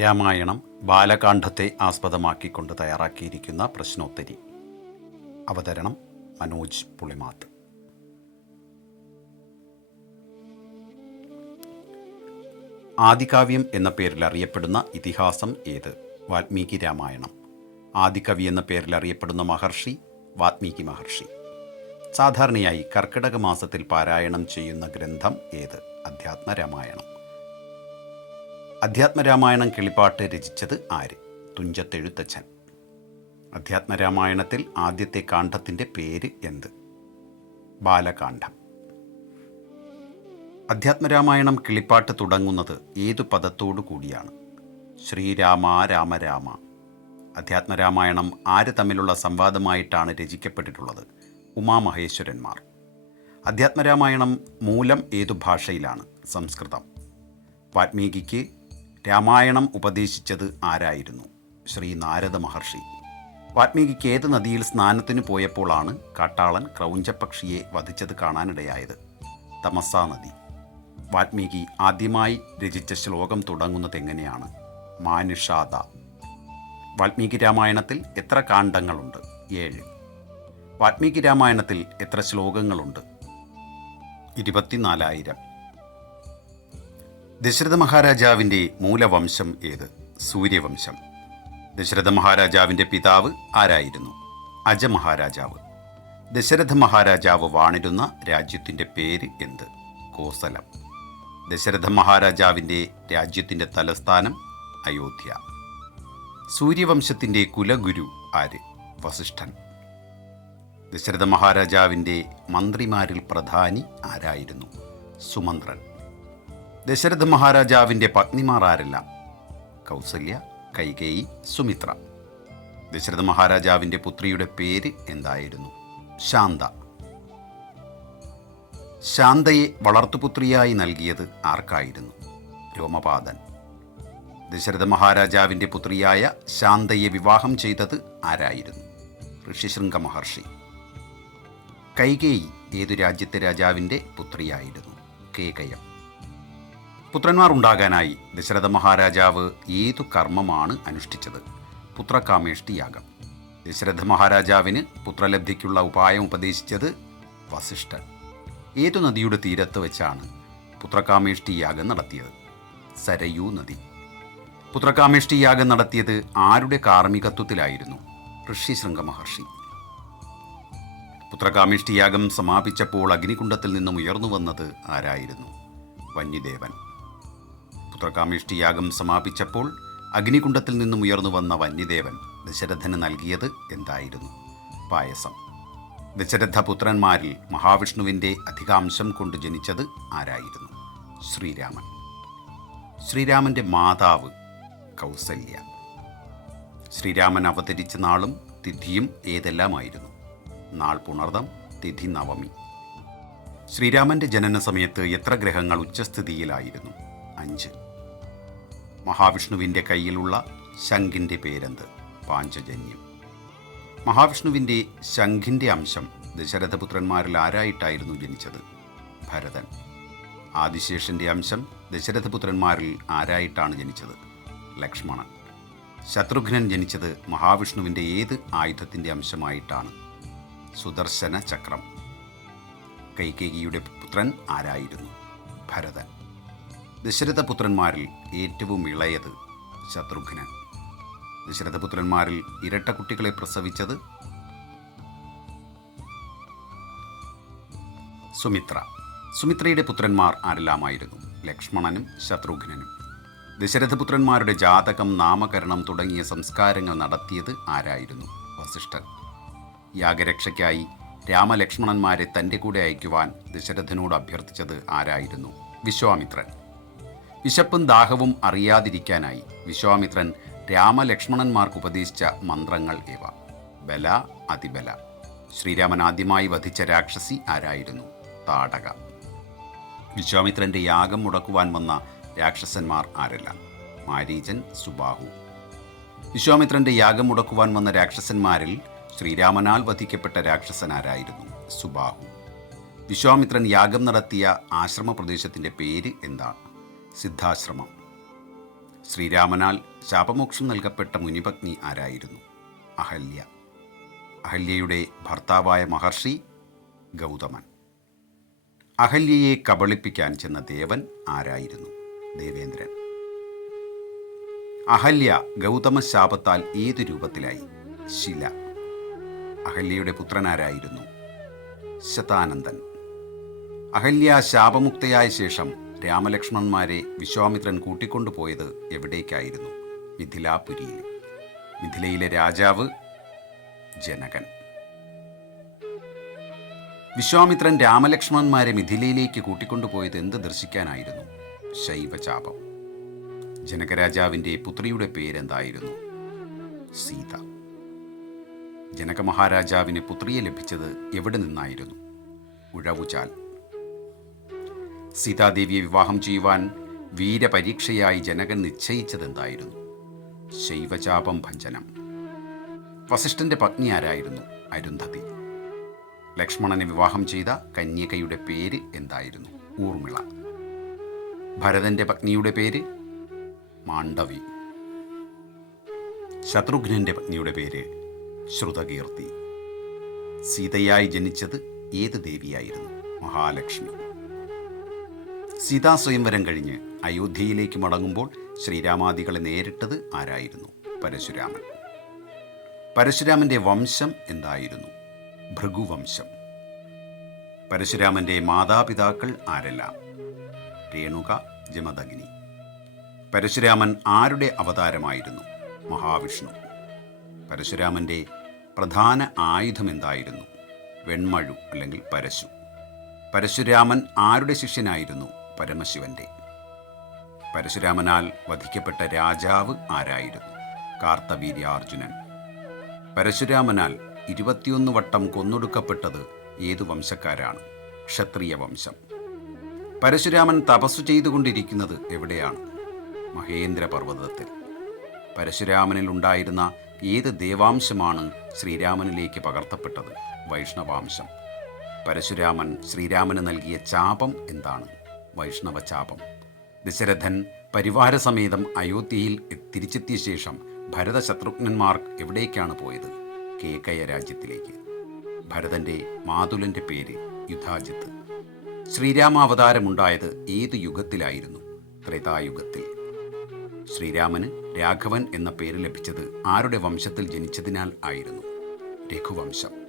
രാമായണം ബാലകാന്ഡത്തെ ആസ്പദമാക്കിക്കൊണ്ട് തയ്യാറാക്കിയിരിക്കുന്ന പ്രശ്നോത്തരി. അവതരണം മനോജ് പുളിമാത്ത്. ആദികാവ്യം എന്ന പേരിൽ അറിയപ്പെടുന്ന ഇതിഹാസം ഏത്? വാൽമീകി രാമായണം. ആദികവി എന്ന പേരിൽ അറിയപ്പെടുന്ന മഹർഷി വാൽമീകി മഹർഷി. സാധാരണയായി കർക്കിടക മാസത്തിൽ പാരായണം ചെയ്യുന്ന ഗ്രന്ഥം ഏത്? അധ്യാത്മ രാമായണം അധ്യാത്മരാമായണം കിളിപ്പാട്ട് രചിച്ചത് ആര്? തുഞ്ചത്തെഴുത്തച്ഛൻ. അധ്യാത്മരാമായണത്തിൽ ആദ്യത്തെ കാണ്ഡത്തിന്റെ പേര് എന്ത്? ബാലകാന്ഡം അധ്യാത്മരാമായണം കിളിപ്പാട്ട് തുടങ്ങുന്നത് ഏതു പദത്തോടു കൂടിയാണ്? ശ്രീരാമ രാമ രാമ അധ്യാത്മരാമായണം ആര് തമ്മിലുള്ള സംവാദമായിട്ടാണ് രചിക്കപ്പെട്ടിട്ടുള്ളത്? ഉമാമഹേശ്വരന്മാർ. അധ്യാത്മരാമായണം മൂലം ഏതു ഭാഷയിലാണ്? സംസ്കൃതം. വാൽമീകിക്ക് രാമായണം ഉപദേശിച്ചത് ആരായിരുന്നു? ശ്രീ നാരദ മഹർഷി. വാൽമീകിക്ക് ഏത് നദിയിൽ സ്നാനത്തിന് പോയപ്പോഴാണ് കാട്ടാളൻ ക്രൗഞ്ചപ്പക്ഷിയെ വധിച്ചത് കാണാനിടയായത്? തമസാ നദി. വാൽമീകി ആദ്യമായി രചിച്ച ശ്ലോകം തുടങ്ങുന്നത് എങ്ങനെയാണ്? മാനുഷാദ. വാൽമീകി രാമായണത്തിൽ എത്ര കാണ്ഡങ്ങളുണ്ട്? ഏഴ്. വാൽമീകി രാമായണത്തിൽ എത്ര ശ്ലോകങ്ങളുണ്ട്? ഇരുപത്തിനാലായിരം. ദശരഥ മഹാരാജാവിന്റെ മൂലവംശം ഏത്? സൂര്യവംശം. ദശരഥ മഹാരാജാവിന്റെ പിതാവ് ആരായിരുന്നു? അജ മഹാരാജാവ് ദശരഥ മഹാരാജാവ് വാണിരുന്ന രാജ്യത്തിന്റെ പേര് എന്ത്? കോസലം. ദശരഥ മഹാരാജാവിന്റെ രാജ്യത്തിന്റെ തലസ്ഥാനം അയോധ്യ. സൂര്യവംശത്തിന്റെ കുലഗുരു ആര്? വസിഷ്ഠൻ. ദശരഥ മഹാരാജാവിന്റെ മന്ത്രിമാരിൽ പ്രധാനി ആരായിരുന്നു? സുമന്ത്രൻ. ദശരഥ മഹാരാജാവിന്റെ പത്നിമാർ ആരെല്ലാം കൗസല്യ കൈകേയി സുമിത്ര. ദശരഥ മഹാരാജാവിന്റെ പുത്രിയുടെ പേര് എന്തായിരുന്നു? ശാന്ത. ശാന്തയെ വളർത്തുപുത്രിയായി നൽകിയത് ആർക്കായിരുന്നു? രോമപാദൻ. ദശരഥ മഹാരാജാവിന്റെ പുത്രിയായ ശാന്തയെ വിവാഹം ചെയ്തത് ആരായിരുന്നു? ഋഷിശൃംഗ മഹർഷി. കൈകേയി ഏതു രാജ്യത്തെ രാജാവിന്റെ പുത്രിയായിരുന്നു? കേകയം. പുത്രന്മാർ ഉണ്ടാകാനായി ദശരഥ മഹാരാജാവ് ഏതു കർമ്മമാണ് അനുഷ്ഠിച്ചത്? പുത്രകാമേഷ്ടി യാഗം. ദശരഥ മഹാരാജാവിന് പുത്രലബ്ധിക്കുള്ള ഉപായം ഉപദേശിച്ചത് വസിഷ്ഠൻ. ഏതു നദിയുടെ തീരത്ത് വെച്ചാണ് പുത്രകാമേഷ്ടിയാഗം നടത്തിയത്? സരയൂ നദി. പുത്രകാമേഷ്ടിയാഗം നടത്തിയത് ആരുടെ കാർമ്മികത്വത്തിലായിരുന്നു? ഋഷിശൃംഗ മഹർഷി. പുത്രകാമേഷ്ടിയാഗം സമാപിച്ചപ്പോൾ അഗ്നികുണ്ഡത്തിൽ നിന്നും ഉയർന്നു വന്നത് ആരായിരുന്നു? വന്യദേവൻ. പുത്രകാമേഷ്ടി യാഗം സമാപിച്ചപ്പോൾ അഗ്നികുണ്ടത്തിൽ നിന്നും ഉയർന്നു വന്ന വന്യദേവൻ ദശരഥന് നൽകിയത് എന്തായിരുന്നു? പായസം. ദശരഥ പുത്രന്മാരിൽ മഹാവിഷ്ണുവിന്റെ അധികാംശം കൊണ്ട് ജനിച്ചത് ആരായിരുന്നു? ശ്രീരാമൻ. ശ്രീരാമന്റെ മാതാവ് കൗസല്യ. ശ്രീരാമൻ അവതരിച്ച നാളും തിഥിയും ഏതെല്ലാമായിരുന്നു? നാൾ പുണർദം തിഥി നവമി. ശ്രീരാമന്റെ ജനന സമയത്ത് എത്ര ഗ്രഹങ്ങൾ ഉച്ചസ്ഥിതിയിലായിരുന്നു? അഞ്ച്. മഹാവിഷ്ണുവിന്റെ കയ്യിലുള്ള ശംഖിന്റെ പേരെന്ത്? പാഞ്ചജന്യം. മഹാവിഷ്ണുവിന്റെ ശംഖിന്റെ അംശം ദശരഥപുത്രന്മാരിൽ ആരായിട്ടായിരുന്നു ജനിച്ചത്? ഭരതൻ. ആദിശേഷന്റെ അംശം ദശരഥപുത്രന്മാരിൽ ആരായിട്ടാണ് ജനിച്ചത്? ലക്ഷ്മണൻ. ശത്രുഘ്നൻ ജനിച്ചത് മഹാവിഷ്ണുവിന്റെ ഏത് ആയുധത്തിന്റെ അംശമായിട്ടാണ്? സുദർശന ചക്രം കൈകേകിയുടെ പുത്രൻ ആരായിരുന്നു? ഭരതൻ. ദശരഥപുത്രന്മാരിൽ ഏറ്റവും ഇളയത് ശത്രുഘ്നൻ. ദശരഥപുത്രന്മാരിൽ ഇരട്ട കുട്ടികളെ പ്രസവിച്ചത് സുമിത്ര. സുമിത്രയുടെ പുത്രന്മാർ ആരെല്ലാമായിരുന്നു? ലക്ഷ്മണനും ശത്രുഘ്നനും. ദശരഥപുത്രന്മാരുടെ ജാതകം നാമകരണം തുടങ്ങിയ സംസ്കാരങ്ങൾ നടത്തിയത് ആരായിരുന്നു? വസിഷ്ഠൻ. യാഗരക്ഷയ്ക്കായി രാമലക്ഷ്മണന്മാരെ തന്റെ കൂടെ അയക്കുവാൻ ദശരഥനോട് അഭ്യർത്ഥിച്ചത് ആരായിരുന്നു? വിശ്വാമിത്രൻ. വിശപ്പും ദാഹവും അറിയാതിരിക്കാനായി വിശ്വാമിത്രൻ രാമലക്ഷ്മണന്മാർക്ക് ഉപദേശിച്ച മന്ത്രങ്ങൾ ഇവ. ബല അതിബല. ശ്രീരാമൻ ആദ്യമായി വധിച്ച രാക്ഷസി ആരായിരുന്നു? താടക. വിശ്വാമിത്രന്റെ യാഗം മുടക്കുവാൻ വന്ന രാക്ഷസന്മാർ ആരെല്ലാം? മാരീചൻ സുബാഹു. വിശ്വാമിത്രന്റെ യാഗം മുടക്കുവാൻ വന്ന രാക്ഷസന്മാരിൽ ശ്രീരാമനാൽ വധിക്കപ്പെട്ട രാക്ഷസനാരായിരുന്നു സുബാഹു. വിശ്വാമിത്രൻ യാഗം നടത്തിയ ആശ്രമ പ്രദേശത്തിന്റെ പേര് എന്താണ്? സിദ്ധാശ്രമം. ശ്രീരാമനാൽ ശാപമോക്ഷം നൽകപ്പെട്ട മുനിപത്നി ആരായിരുന്നു? അഹല്യ. അഹല്യയുടെ ഭർത്താവായ മഹർഷി ഗൗതമൻ. അഹല്യയെ കബളിപ്പിക്കാൻ ചെന്ന ദേവൻ ആരായിരുന്നു? ദേവേന്ദ്രൻ. അഹല്യ ഗൗതമ ശാപത്താൽ ഏതു രൂപത്തിലായി? ശില. അഹല്യയുടെ പുത്രനാരായിരുന്നു ശതാനന്ദൻ. അഹല്യ ശാപമുക്തയായ ശേഷം രാമലക്ഷ്മണന്മാരെ വിശ്വാമിത്രൻ കൂട്ടിക്കൊണ്ടുപോയത് എവിടേക്കായിരുന്നു? മിഥിലാപുരിയിൽ മിഥിലയിലെ രാജാവ് ജനകൻ. വിശ്വാമിത്രൻ രാമലക്ഷ്മണന്മാരെ മിഥിലയിലേക്ക് കൂട്ടിക്കൊണ്ടുപോയത് എന്ത് ദർശിക്കാനായിരുന്നു? ശൈവചാപം. ജനകരാജാവിന്റെ പുത്രിയുടെ പേരെന്തായിരുന്നു? സീത. ജനക മഹാരാജാവിന് പുത്രിയെ ലഭിച്ചത് എവിടെ നിന്നായിരുന്നു? ഉഴവുചാൽ. സീതാദേവിയെ വിവാഹം ചെയ്യുവാൻ വീരപരീക്ഷയായി ജനകൻ നിശ്ചയിച്ചതെന്തായിരുന്നു? ശൈവചാപം ഭഞ്ജനം. വസിഷ്ഠന്റെ പത്നി ആരായിരുന്നു? അരുന്ധതി. ലക്ഷ്മണനെ വിവാഹം ചെയ്ത കന്യകയുടെ പേര് എന്തായിരുന്നു? ഊർമിള. ഭരതന്റെ പത്നിയുടെ പേര് മാണ്ഡവി. ശത്രുഘ്നന്റെ പത്നിയുടെ പേര് ശ്രുതകീർത്തി. സീതയായി ജനിച്ചത് ഏത് ദേവിയായിരുന്നു? മഹാലക്ഷ്മി. സീതാ സ്വയംവരം കഴിഞ്ഞ് അയോധ്യയിലേക്ക് മടങ്ങുമ്പോൾ ശ്രീരാമാദികളെ നേരിട്ടത് ആരായിരുന്നു? പരശുരാമൻ. പരശുരാമന്റെ വംശം എന്തായിരുന്നു? ഭൃഗുവംശം. പരശുരാമന്റെ മാതാപിതാക്കൾ ആരെല്ലാം? രേണുക ജമദഗ്നി. പരശുരാമൻ ആരുടെ അവതാരമായിരുന്നു? മഹാവിഷ്ണു. പരശുരാമന്റെ പ്രധാന ആയുധം എന്തായിരുന്നു? വെൺമഴു അല്ലെങ്കിൽ പരശു. പരശുരാമൻ ആരുടെ ശിഷ്യനായിരുന്നു? പരമശിവന്റെ. പരശുരാമനാൽ വധിക്കപ്പെട്ട രാജാവ് ആരായിരുന്നു? കാർത്തവീര്യാർജുനൻ. പരശുരാമനാൽ ഇരുപത്തിയൊന്ന് വട്ടം കൊന്നൊടുക്കപ്പെട്ടത് ഏതു വംശക്കാരാണ്? ക്ഷത്രിയ വംശം. പരശുരാമൻ തപസ്സു ചെയ്തുകൊണ്ടിരിക്കുന്നത് എവിടെയാണ്? മഹേന്ദ്ര പർവതത്തിൽ പരശുരാമനിൽ ഉണ്ടായിരുന്ന ഏത് ദേവാംശമാണ് ശ്രീരാമനിലേക്ക് പകർത്തപ്പെട്ടത്? വൈഷ്ണവാംശം. പരശുരാമൻ ശ്രീരാമന് നൽകിയ ചാപം എന്താണ്? വൈഷ്ണവ ചാപം ദശരഥൻ പരിവാരസമേതം അയോധ്യയിൽ തിരിച്ചെത്തിയ ശേഷം ഭരത ശത്രുഘ്നന്മാർ എവിടേക്കാണ് പോയത്? കേക്കയ രാജ്യത്തിലേക്ക്. ഭരതന്റെ മാതുലന്റെ പേര് യുദ്ധാജിത്ത് ശ്രീരാമാവതാരമുണ്ടായത് ഏത് യുഗത്തിലായിരുന്നു? ത്രേതായുഗത്തിൽ. ശ്രീരാമന് രാഘവൻ എന്ന പേര് ലഭിച്ചത് ആരുടെ വംശത്തിൽ ജനിച്ചതിനാൽ ആയിരുന്നു. രഘുവംശം.